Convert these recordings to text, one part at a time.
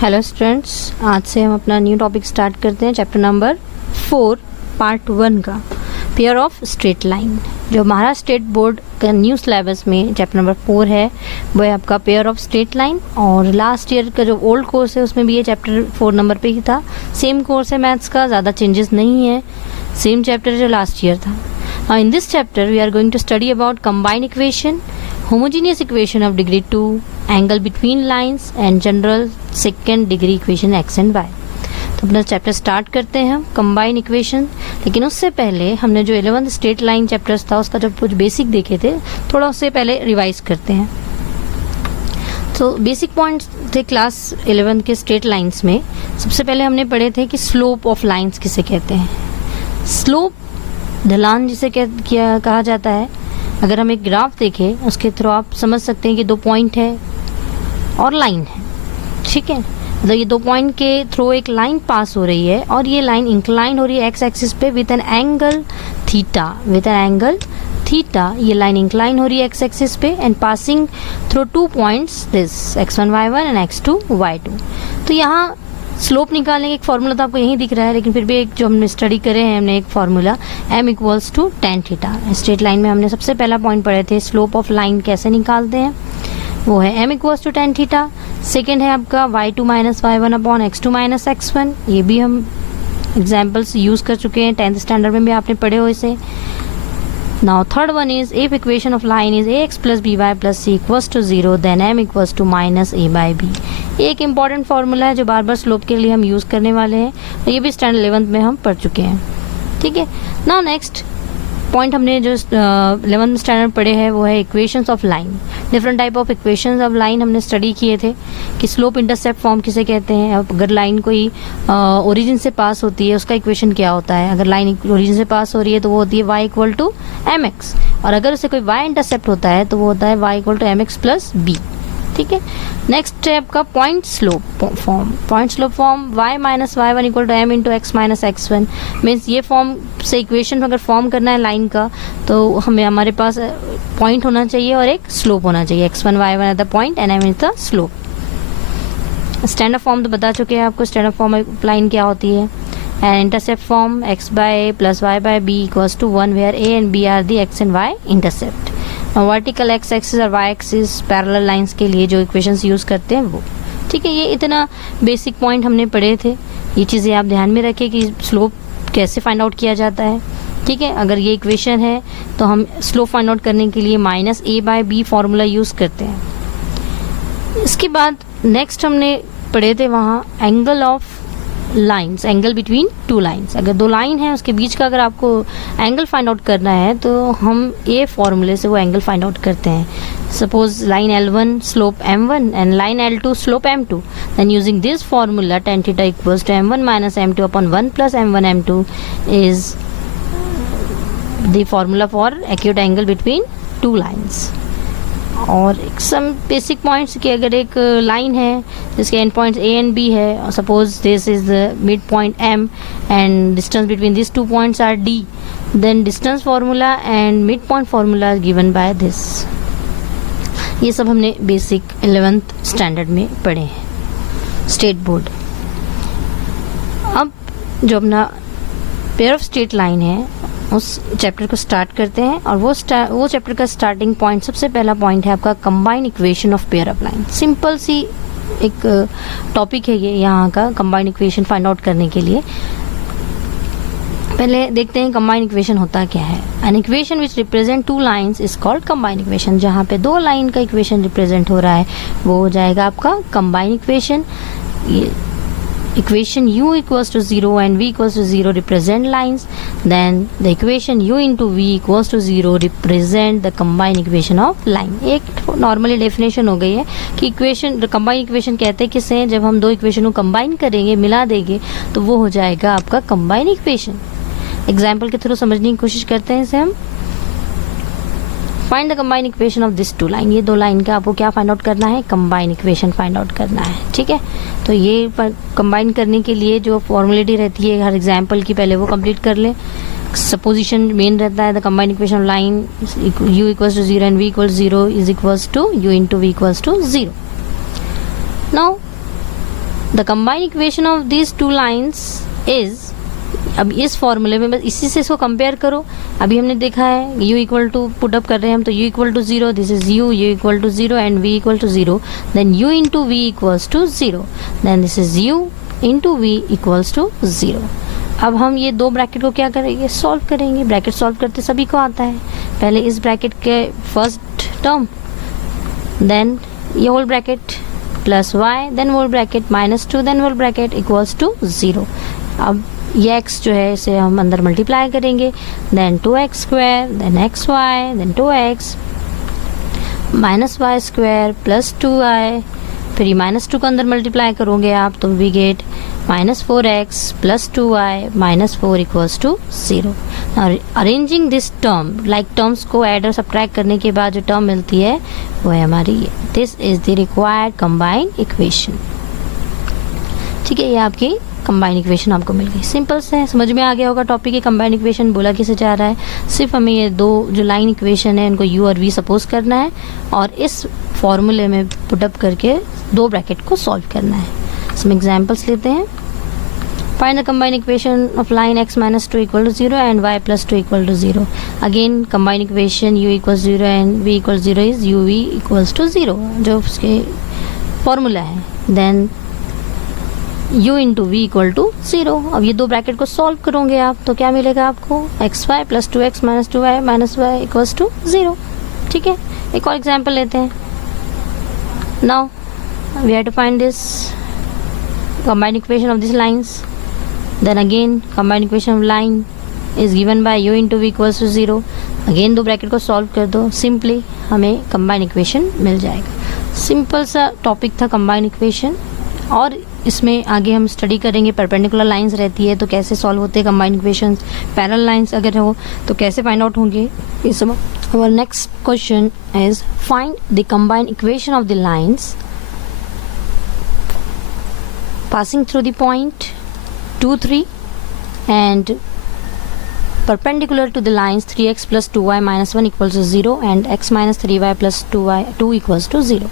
Hello students, आज से हम अपना न्यू टॉपिक स्टार्ट करते हैं। चैप्टर नंबर 4 पार्ट 1 का पेयर ऑफ स्ट्रेट लाइन। जो महाराष्ट्र स्टेट बोर्ड का न्यू सिलेबस में चैप्टर नंबर 4 है वो है आपका पेयर ऑफ स्ट्रेट लाइन। और लास्ट ईयर का जो ओल्ड कोर्स है उसमें भी ये चैप्टर 4 नंबर पे ही था। सेम कोर्स है मैथ्स का, ज़्यादा चेंजेस नहीं है, सेम चैप्टर जो लास्ट ईयर था। In this chapter we are going to study about combined equation, homogeneous equation of degree 2, angle between lines and general second degree equation x and y। तो अपना chapter start करते हैं हम combine equation. लेकिन उससे पहले हमने जो 11th स्ट्रेट लाइन चैप्टर्स था उसका जो कुछ बेसिक देखे थे, थोड़ा उससे पहले रिवाइज करते हैं। तो बेसिक पॉइंट्स थे क्लास 11 के स्ट्रेट लाइंस में। सबसे पहले हमने पढ़े थे कि स्लोप ऑफ लाइंस किसे कहते हैं। स्लोप ढलान जिसे कहा जाता है। अगर हम एक ग्राफ देखें उसके थ्रू आप समझ सकते हैं कि 2 पॉइंट है और लाइन है, ठीक है। तो ये 2 पॉइंट के थ्रू एक लाइन पास हो रही है और ये लाइन इंक्लाइन हो रही है एक्स एक्सिस पे विद एन एंगल थीटा। ये लाइन इंक्लाइन हो रही है एक्स एक्सिस पे and passing through 2 points this x1 y1 and x2 y2। तो यहाँ स्लोप निकालने का एक फार्मूला तो आपको यहीं दिख रहा है, लेकिन फिर भी एक जो हमने स्टडी करे हैं हमने एक formula m equals to tan theta. Straight line में हमने सबसे पहला पॉइंट पढ़े थे स्लोप ऑफ लाइन कैसे निकालते हैं, वो है m equals to tan theta. Second है आपका y2 minus y1 upon x2 minus x1। ये भी हम एग्जाम्पल्स यूज कर चुके हैं, 10th स्टैंडर्ड में भी आपने पढ़े हो इसे। Now third one is if equation of line is ax plus by plus c equals to 0 then m equals to minus a by b। ये एक इम्पॉर्टेंट फार्मूला है जो बार बार स्लोप के लिए हम यूज़ करने वाले हैं और ये भी स्टैंडर्ड 11th में हम पढ़ चुके हैं, ठीक है। नाउ नेक्स्ट पॉइंट हमने जो 11th स्टैंडर्ड पढ़े हैं वो है equations of line. Different type of equations of line हमने स्टडी किए थे कि स्लोप इंटरसेप्ट फॉर्म किसे कहते हैं। अगर लाइन कोई ओरिजिन से पास होती है उसका इक्वेशन क्या होता है। अगर लाइन ओरिजिन से पास हो रही है तो वो होती है y इक्वल टू mx, और अगर उसे कोई y इंटरसेप्ट होता है तो वो होता है y equal to mx plus b, ठीक है। नेक्स्ट है आपका point slope form. Point slope form y minus y1 equal to m into x minus x1। Means ये फॉर्म से इक्वेशन अगर फॉर्म करना है लाइन का तो हमें हमारे पास पॉइंट होना चाहिए और एक स्लोप होना चाहिए। x1 y1 at the point and m is the slope. Standard form तो बता चुके हैं आपको स्टैंडर्ड फॉर्म लाइन क्या होती है। And intercept form x by a plus y by b equals to 1 where a and b are the x and y intercept. Vertical x axis और y axis parallel lines के लिए जो equations use करते हैं वो, ठीक है। ये इतना बेसिक पॉइंट हमने पढ़े थे। ये चीज़ें आप ध्यान में रखें कि स्लोप कैसे फाइंड आउट किया जाता है, ठीक है। अगर ये इक्वेशन है तो हम स्लोप फाइंड आउट करने के लिए minus a by b formula use करते हैं। इसके बाद नेक्स्ट हमने पढ़े थे वहाँ angle of lines, angle between 2 lines. अगर 2 लाइन है उसके बीच का अगर आपको एंगल फाइंड आउट करना है तो हम ए फॉर्मूले से वो एंगल फाइंड आउट करते हैं। Suppose line L1 slope m1 and line L2 slope m2, then using this formula tan theta equals to m1 minus m2 upon 1 plus m1 m2 is the formula for acute angle between 2 lines. और some basic points कि अगर एक line है जिसके end points A and B है, suppose this is the mid point M and distance between this 2 points are D, then distance formula and mid point formula is given by this. ये सब हमने basic 11th standard में पढ़े हैं state board. अब जो अपना पेयर ऑफ स्ट्रेट लाइन है उस चैप्टर को स्टार्ट करते हैं और वो चैप्टर का स्टार्टिंग पॉइंट, सबसे पहला पॉइंट है आपका combine equation of pair of line. Simple सी एक टॉपिक है ये यहाँ का कंबाइन इक्वेशन फाइंड आउट करने के लिए। पहले देखते हैं कंबाइन इक्वेशन होता क्या है। An equation which represent 2 lines is called combine equation. जहाँ पे 2 लाइन का इक्वेशन रिप्रेजेंट हो रहा है वो हो जाएगा आपका combine equation. Equation u equals to 0 and v equals to 0 represent lines, then the equation u into v equals to 0 represent the combined equation of line। एक नॉर्मली डेफिनेशन हो गई है कि इक्वेशन कंबाइन इक्वेशन कहते हैं किसे, जब हम 2 इक्वेशन को कंबाइन करेंगे, मिला देंगे तो वो हो जाएगा आपका कंबाइन इक्वेशन। एग्जाम्पल के थ्रू समझने की कोशिश करते हैं इसे हम। Find the combine equation of this 2 line. ये 2 लाइन का आपको क्या फाइंड आउट करना है, कंबाइन इक्वेशन फाइंड आउट करना है, ठीक है। तो ये कंबाइन करने के लिए जो फॉर्मेलिटी रहती है हर एग्जाम्पल की पहले वो कंप्लीट कर ले। सपोजिशन मेन रहता है the combine equation of line u equals to 0 and v equals 0 is equals to u into v equals to 0। Now the combined equation of this two lines is, अब इस फॉर्मूले में बस इसी से इसको कंपेयर करो. अभी हमने देखा है u equal to put up कर रहे हैं हम, तो u equal to 0, this is u equal to 0 and v equal to 0, then u into v equals to 0, then this is u into v equals to 0. अब हम ये दो bracket को क्या करेंगे, सॉल्व करेंगे. ब्रैकेट सॉल्व करते सभी को आता है. पहले इस ब्रैकेट के फर्स्ट टर्म, देन ये whole bracket plus y, then whole bracket -2, then whole bracket equals to 0. अब ये x जो है इसे हम अंदर मल्टीप्लाई करेंगे, then 2x square, then xy, then 2x minus y square plus 2y, फिर ये -2 को अंदर मल्टीप्लाई करोगे आप तो we get -4x plus 2y -4 equals to 0. Arranging this term, like terms को ऐड और सब्ट्रैक्ट करने के बाद जो टर्म मिलती है वो है हमारी ये. This is the required combined equation. ठीक है, ये आपकी कंबाइंड इक्वेशन आपको मिल गई. सिंपल से समझ में आ गया होगा टॉपिक की कंबाइंड इक्वेशन बोला किसे जा रहा है. सिर्फ हमें ये दो जो लाइन इक्वेशन है इनको u और v सपोज करना है और इस फॉर्मूले में पुटअप करके दो ब्रैकेट को सॉल्व करना है. सम एग्जांपल्स लेते हैं. Find the combined equation of line x -2 equal to 0 and y +2 equal to 0. Again combined equation u equal 0 and v equal 0 is uv equals to 0 जो उसके फॉर्मूला है. Then u into v equal to 0. अब ये दो bracket को solve करोगे आप तो क्या मिलेगा आपको, xy plus 2x minus 2y minus y equals to 0. ठीक है, एक और एग्जाम्पल लेते हैं. Now we have to find this combined equation of this lines. Then again combined equation of line is given by u into v equals to 0. Again दो bracket को solve कर दो, सिंपली हमें कंबाइंड इक्वेशन मिल जाएगा. Simple सा topic था combined equation. और इसमें आगे हम स्टडी करेंगे परपेंडिकुलर लाइंस रहती है तो कैसे सॉल्व होते हैं कंबाइंड इक्वेशंस. पैरेलल लाइंस अगर हो तो कैसे फाइंड आउट होंगे इस समय. Our next question is find the combined equation of the lines passing through the point 2, 3 and perpendicular to the lines 3x plus 2y minus 1 equals to 0 and x minus 3y plus 2 equals to 0.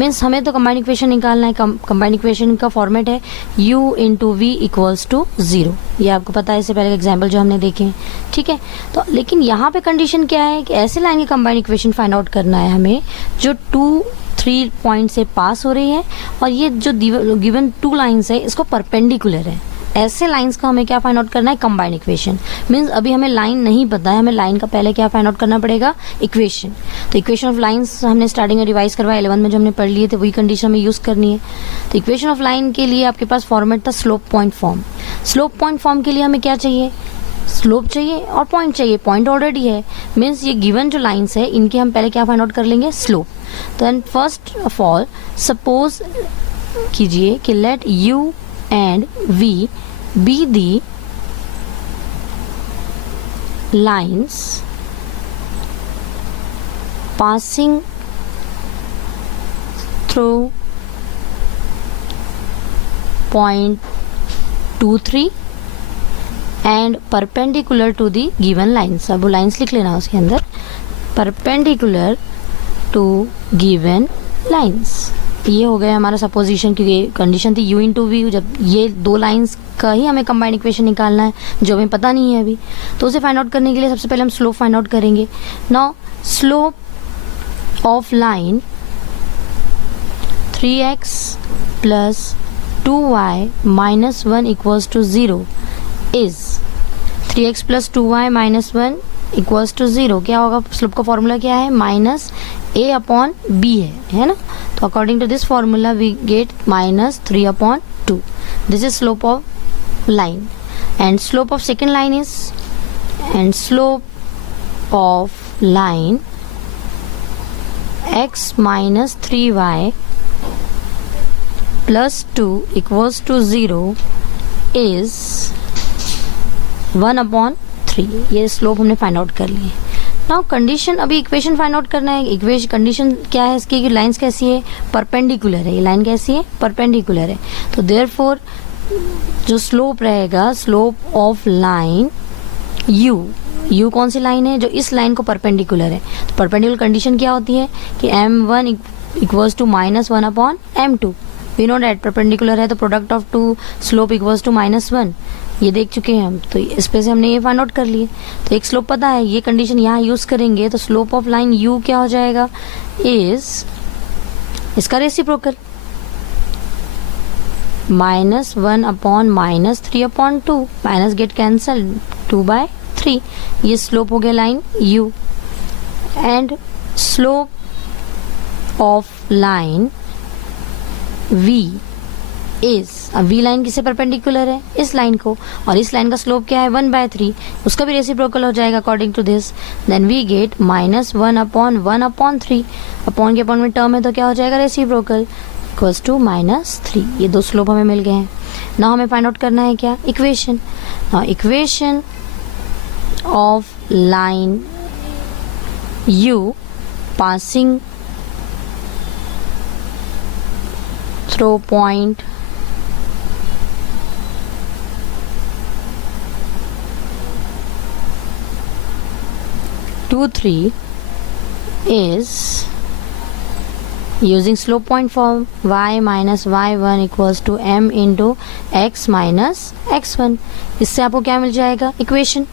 Means हमें तो combined equation निकालना है. Combined equation का format है u into v equals to 0. ये आपको पता है, इससे पहले एग्जाम्पल जो हमने देखे हैं. ठीक है, तो लेकिन यहाँ पे कंडीशन क्या है कि ऐसे लाइन की कंबाइंड इक्वेशन फाइंड आउट करना है हमें जो 2, 3 पॉइंट से पास हो रही है और ये जो गिवन 2 लाइन्स है इसको परपेंडिकुलर है. ऐसे लाइंस का हमें क्या फाइंड आउट करना है, कंबाइंड इक्वेशन. मींस अभी हमें लाइन नहीं पता है, हमें लाइन का पहले क्या फाइंड आउट करना पड़ेगा, इक्वेशन. तो इक्वेशन ऑफ लाइंस हमने स्टार्टिंग में रिवाइज करवाया 11 में जो हमने पढ़ लिए थे, वही कंडीशन हमें यूज करनी है. तो इक्वेशन ऑफ लाइन के लिए आपके पास फॉर्मेट था slope point form. Slope point form के लिए हमें क्या चाहिए, स्लोप चाहिए और पॉइंट चाहिए. पॉइंट ऑलरेडी है, मीन्स ये गिवन जो लाइंस है इनके हम पहले क्या फाइंड आउट कर लेंगे, स्लोप. तो and first of all suppose कीजिए कि लेट u एंड v be the lines passing through point 2, 3 and perpendicular to the given lines. अब वो लाइन्स लिख लेना उसके अंदर, perpendicular to given lines. ये हो गया हमारा सपोजिशन, क्योंकि कंडीशन थी u इंटू वी. जब ये दो लाइंस का ही हमें कंबाइंड इक्वेशन निकालना है जो हमें पता नहीं है अभी, तो उसे फाइंड आउट करने के लिए सबसे पहले हम स्लोप फाइंड आउट करेंगे. Now slope of line 3x plus 2y minus 1 equals to 0 is 3x plus 2y minus 1 equals to 0. क्या होगा, स्लोप का फॉर्मूला क्या है, माइनस a अपॉन b है ना. तो according to this formula we get -3 upon 2. This is slope of line. And slope of second line is, and slope of line x minus 3y plus 2 equals to 0 is 1 upon 3. ये slope हमने find out कर लिए. Now condition, अभी equation find out करना है. Equation condition क्या है इसकी, लाइंस कैसी है, परपेंडिकुलर है. ये लाइन कैसी है, परपेंडिकुलर है. तो देयरफॉर जो स्लोप रहेगा, स्लोप ऑफ लाइन u कौन सी लाइन है, जो इस लाइन को परपेंडिकुलर है. तो परपेंडिकुलर कंडीशन क्या होती है कि m1 equals to -1 upon m2. We know that perpendicular है तो product of two slope equals to -1, ये देख चुके हैं हम, तो इस पे से हमने ये फाइंड आउट कर लिए। तो एक स्लोप पता है, ये कंडीशन यहाँ यूज करेंगे तो स्लोप ऑफ लाइन u क्या हो जाएगा, इज इसका reciprocal -1 upon -3 upon 2, minus get cancel 2/3, ये स्लोप हो गया line u। And slope of line v is, अब v लाइन किसे परपेंडिकुलर है, इस लाइन को, और इस लाइन का स्लोप क्या है 1/3, उसका भी रेसिप्रोकल हो जाएगा according to this. Then we get -1 upon 1 upon 3, upon के अपॉन में टर्म है तो क्या हो जाएगा रेसिप्रोकल, इक्वल्स टू -3। ये दो स्लोप हमें मिल गए हैं। नाउ हमें फाइंड आउट करना है क्या, equation. Now equation of line u passing through point 2, 3 is using slope point form, y minus y1 equals to m into x minus x1। इससे आपको क्या मिल जाएगा, इक्वेशन।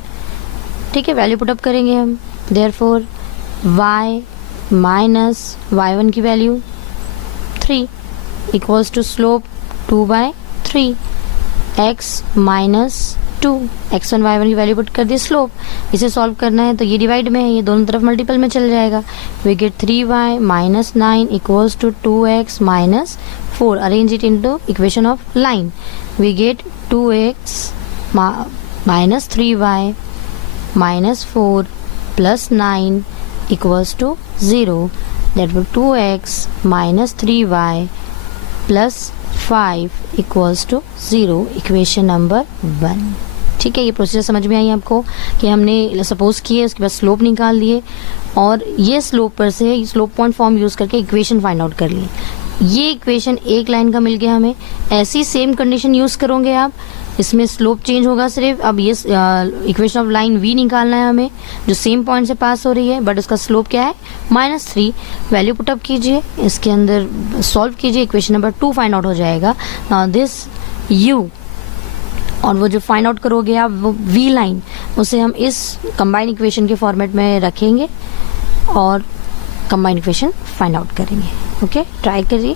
ठीक है, वैल्यू पुटअप करेंगे हम। देयरफॉर y माइनस y1 की value 3 equals to slope 2/3, x minus 2, x1 y1 की वैल्यू पुट कर दी, स्लोप। इसे सॉल्व करना है तो ये डिवाइड में है, ये दोनों तरफ मल्टीपल में चल जाएगा। We get 3y minus 9 equals to 2x minus 4। Arrange it into equation of line. We get 2x minus 3y minus 4 plus 9 equals to 0, that will 2x minus 3y plus 5 equals to 0, equation number 1। ठीक है, ये procedure समझ में आई आपको कि हमने suppose किए, उसके बाद स्लोप निकाल लिए और ये स्लोप पर से स्लोप पॉइंट फॉर्म यूज करके इक्वेशन फाइंड आउट कर लिए। ये इक्वेशन एक लाइन का मिल गया हमें। ऐसी सेम कंडीशन यूज करोगे आप, इसमें स्लोप चेंज होगा सिर्फ। अब ये इक्वेशन ऑफ लाइन v निकालना है हमें, जो सेम पॉइंट से पास हो रही है, बट उसका स्लोप क्या है -3। वैल्यू पुटअप कीजिए, इसके अंदर सॉल्व कीजिए, इक्वेशन नंबर 2 फाइंड आउट हो जाएगा। नाउ दिस u, और वो जो फाइंड आउट करोगे आप वो v लाइन, उसे हम इस कंबाइन इक्वेशन के फॉर्मेट में रखेंगे और कंबाइन इक्वेशन फाइंड आउट करेंगे। ओके, ट्राई करिए,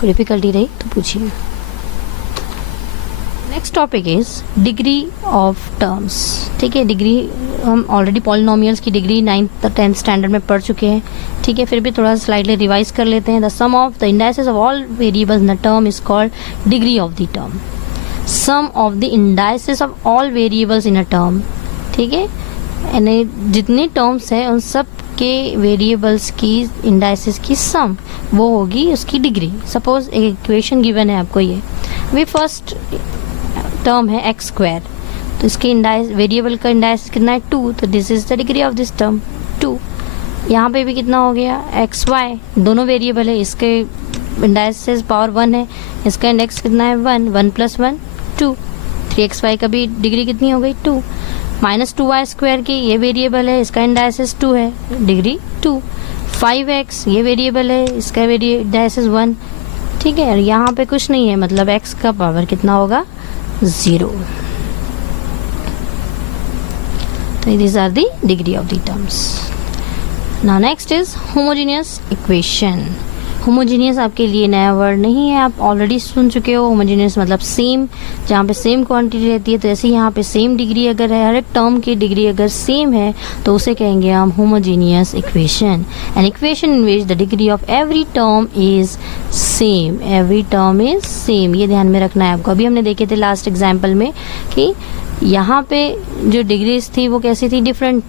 कोई डिफिकल्टी रही तो पूछिए। Next topic is degree of terms. ठीक है, डिग्री हम ऑलरेडी पॉलिनोमियल्स की डिग्री 9th 10th स्टैंडर्ड में पढ़ चुके हैं। ठीक है, फिर भी थोड़ा स्लाइडली रिवाइज कर लेते हैं। The sum of the indices of all variables in the term is called degree of the term. Sum of the indices of all variables in a term. ठीक है, यानी जितने टर्म्स हैं उन सब के वेरिएबल्स की इंडाइसेस की सम, वो होगी उसकी डिग्री। सपोज एक इक्वेशन गिवन है आपको, ये वे फर्स्ट टर्म है x², तो इसके इंडाइस वेरिएबल का इंडाइस कितना है 2, तो this is the degree of this term 2। यहाँ पे भी कितना हो गया xy, दोनों वेरिएबल है, इसके इंडाइसेस पावर 1 है, इसका इंडेक्स कितना है 1, 1 + 1 2। 3xy का भी डिग्री कितनी हो गई 2। -2y² की ये वेरिएबल है, इसका इंडाइसेस 2 है, डिग्री 2। 5x ये वेरिएबल है, इसका इंडाइसेस 1। ठीक है, और यहाँ पे कुछ नहीं है, मतलब x का पावर कितना होगा 0। So these are the degree of the terms. Now next is homogeneous equation. Homogeneous आपके लिए नया वर्ड नहीं है, आप ऑलरेडी सुन चुके हो। होमोजीनियस मतलब सेम, जहाँ पे सेम क्वांटिटी रहती है, तो ऐसे यहाँ पे सेम डिग्री अगर है, हर एक टर्म की डिग्री अगर सेम है तो उसे कहेंगे हम homogeneous equation. An equation in which the degree of every term is same. Every term is same, ये ध्यान में रखना है आपको। अभी हमने देखे थे लास्ट एग्जाम्पल में कि यहाँ पे जो डिग्रीज थी वो कैसी थी, डिफरेंट,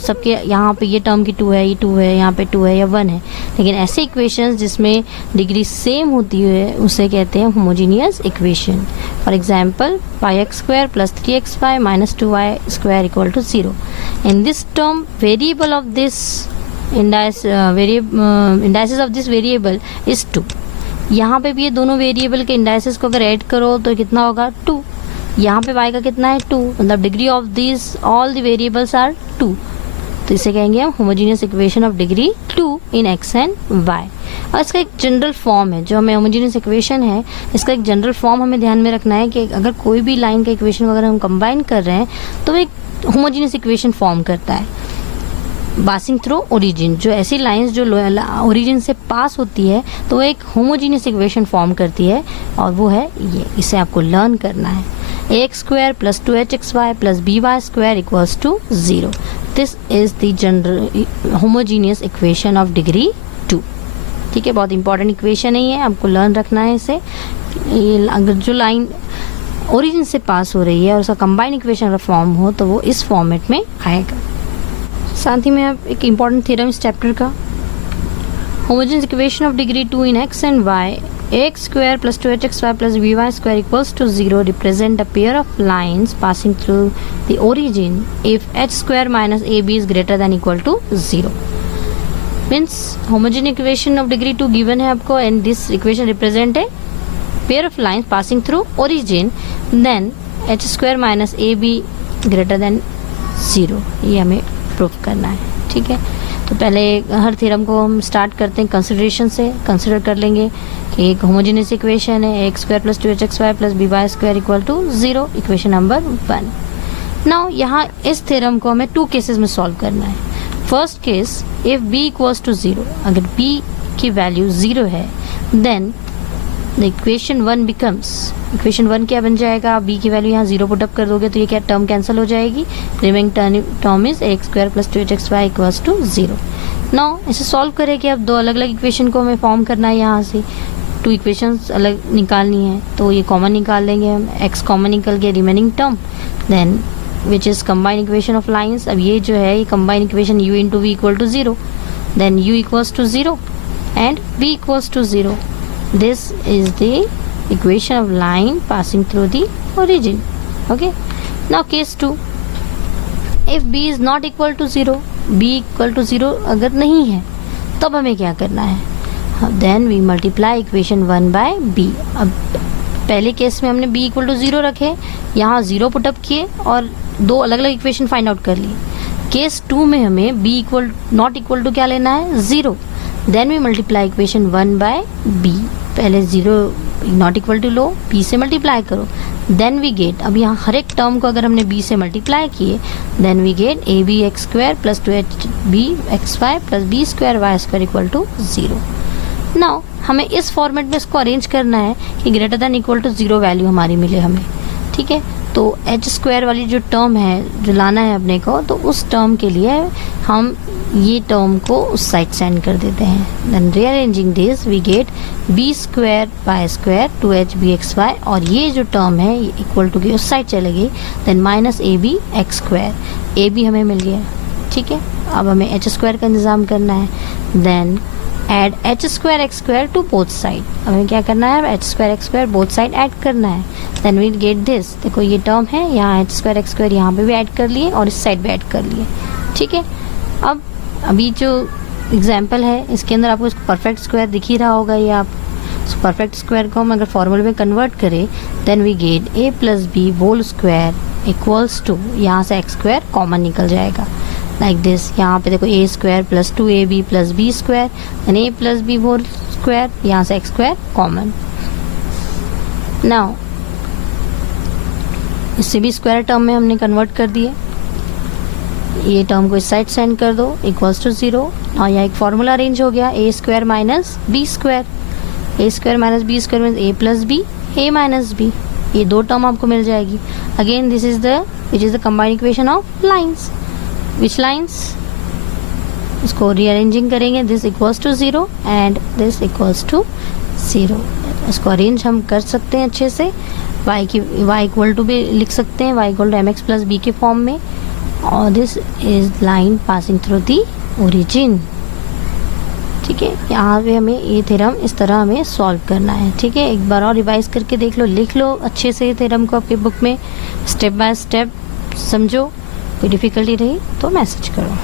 सबके यहाँ पे ये टर्म की 2 है, ये 2 है, यहाँ पे 2 है या 1 है। लेकिन ऐसे इक्वेशंस जिसमें डिग्री सेम होती है उसे कहते हैं homogeneous equation. For example πx² + 3xy - 2y² = 0। In this term variable of this indices of this variable is 2। यहाँ पे भी ये दोनों वेरिएबल के इंडाइसेस को अगर ऐड करो तो कितना होगा 2। यहाँ पे y का कितना है 2, मतलब degree of this all the variables are 2। तो इसे कहेंगे हम homogeneous equation of degree 2 in x and y। और इसका एक जनरल फॉर्म है, जो हमें होमोजेनियस इक्वेशन है इसका एक जनरल फॉर्म हमें ध्यान में रखना है कि अगर कोई भी लाइन का इक्वेशन वगैरह हम कंबाइन कर रहे हैं तो वो एक होमोजेनियस इक्वेशन फॉर्म करता है पासिंग थ्रू ओरिजिन। जो ऐसी लाइंस जो ओरिजिन से पास होती है तो वो एक होमोजेनियस इक्वेशन फॉर्म करती है, और वो है ये, इसे आपको लर्न करना है। ax square plus 2hxy plus by square equals to 0। This is the general homogeneous equation of degree 2। ठीक है, बहुत इंपॉर्टेंट इक्वेशन है ये, आपको लर्न रखना है इसे। अगर जो लाइन ओरिजिन से पास हो रही है और उसका कंबाइन इक्वेशन अगर फॉर्म हो तो वो इस फॉर्मेट में आएगा। साथ ही में अब एक इम्पॉर्टेंट थ्योरम इस चैप्टर का, homogeneous equation of degree 2 in x and y, ax square plus 2hxy plus by square equals to 0 represent a pair of lines passing through the origin if h square minus ab is greater than equal to 0। Means homogeneous equation of degree 2 given है आपको, and this equation represent a pair of lines passing through origin, then h square minus ab greater than 0, ये हमें proof करना है। ठीक है, तो पहले हर थ्योरम को हम स्टार्ट करते हैं कंसिडरेशन से। कंसिडर कर लेंगे कि एक होमोजेनियस इक्वेशन है ax square plus 2hxy plus by square equal to 0, equation number 1। Now यहाँ इस थ्योरम को हमें 2 केसेस में सॉल्व करना है। First case, if b equals to 0, अगर b की वैल्यू 0 है then the equation 1 becomes, equation 1 क्या बन जाएगा, b की वैल्यू यहाँ 0 पुट अप कर दोगे तो ये क्या टर्म कैंसिल हो जाएगी, remaining term is ax square plus 2hxy equals to 0। Now इसे सॉल्व करेंगे, अब 2 अलग अलग इक्वेशन को हमें फॉर्म करना है, यहाँ से 2 इक्वेशंस अलग निकालनी है, तो ये कॉमन निकाल लेंगे हम, x कॉमन निकल गया, remaining term then which is combine equation of lines. अब ये जो है ये combine equation u into v equal to 0, then u equals to 0 and v equals to 0। This is the equation of line passing through the origin. Okay. Now case 2. If b is not equal to 0, b equal to 0 अगर नहीं है तब हमें क्या करना है, then we multiply equation 1 by b। अब पहले केस में हमने b equal to 0 रखे, यहाँ 0 पुटअप किए और 2 अलग अलग इक्वेशन फाइंड आउट कर लिए। केस 2 में हमें b equal not equal to क्या लेना है, 0। Then we multiply equation 1 by b। पहले 0 नॉट इक्वल टू लो, b से मल्टीप्लाई करो, देन वी गेट, अब यहाँ हर एक टर्म को अगर हमने b से मल्टीप्लाई किए then we get a b x square plus 2hb xy plus b square y square equal to 0। Now हमें इस फॉर्मेट में इसको अरेंज करना है कि greater than equal to 0 value हमारी मिले हमें। ठीक है, तो h स्क्वायर वाली जो टर्म है जो लाना है अपने को, तो उस टर्म के लिए हम ये टर्म को उस साइड सेंड कर देते हैं। Then rearranging this we get b square y square 2hb xy, और ये जो टर्म है ये इक्वल टू की उस साइड चले गई, then minus a b x square, a b हमें मिल गया। ठीक है, अब हमें h स्क्वायर का इंतज़ाम करना है, then add h square x square to both side. हमें क्या करना है, h square x square both side add करना है, देन वी गेट दिस। देखो ये टर्म है, यहाँ h स्क्वायर एक्स स्क्वायर यहाँ पे भी ऐड कर लिए और इस साइड भी ऐड कर लिए। ठीक है, अब अभी जो एग्जाम्पल है इसके अंदर आपको इसको परफेक्ट स्क्वायर दिख ही रहा होगा, ये आप परफेक्ट स्क्वायर को हम अगर फॉर्मूले में कन्वर्ट करें then we get a plus b whole square equals to, यहाँ से एक्स स्क्वायर कॉमन निकल जाएगा लाइक दिस। यहाँ पे देखो a square plus 2ab plus b square then a plus b whole square, यहाँ से एक्स स्क्वायर कॉमन। नाउ इससे भी स्क्वायर टर्म में हमने कन्वर्ट कर दिए, ये टर्म को इस साइड सेंड कर दो इक्वल्स टू 0। और यहाँ एक फॉर्मूला अरेंज हो गया, a square minus b square, a square minus b square means a plus b a minus b, ये 2 टर्म आपको मिल जाएगी। Again this is the which is the combined equation of lines. Which lines, इसको rearranging करेंगे, this equals to 0 and this equals to 0। इसको arrange हम कर सकते हैं अच्छे से, y इक्वल टू भी लिख सकते हैं, y equal to mx plus b के फॉर्म में, और this is line passing through the origin. ठीक है, यहाँ पे हमें ये थ्योरम इस तरह हमें सॉल्व करना है। ठीक है, एक बार और रिवाइज करके देख लो, लिख लो अच्छे से थ्योरम को आपके बुक में, स्टेप बाय स्टेप समझो। कोई डिफ़िकल्टी रही तो मैसेज करो।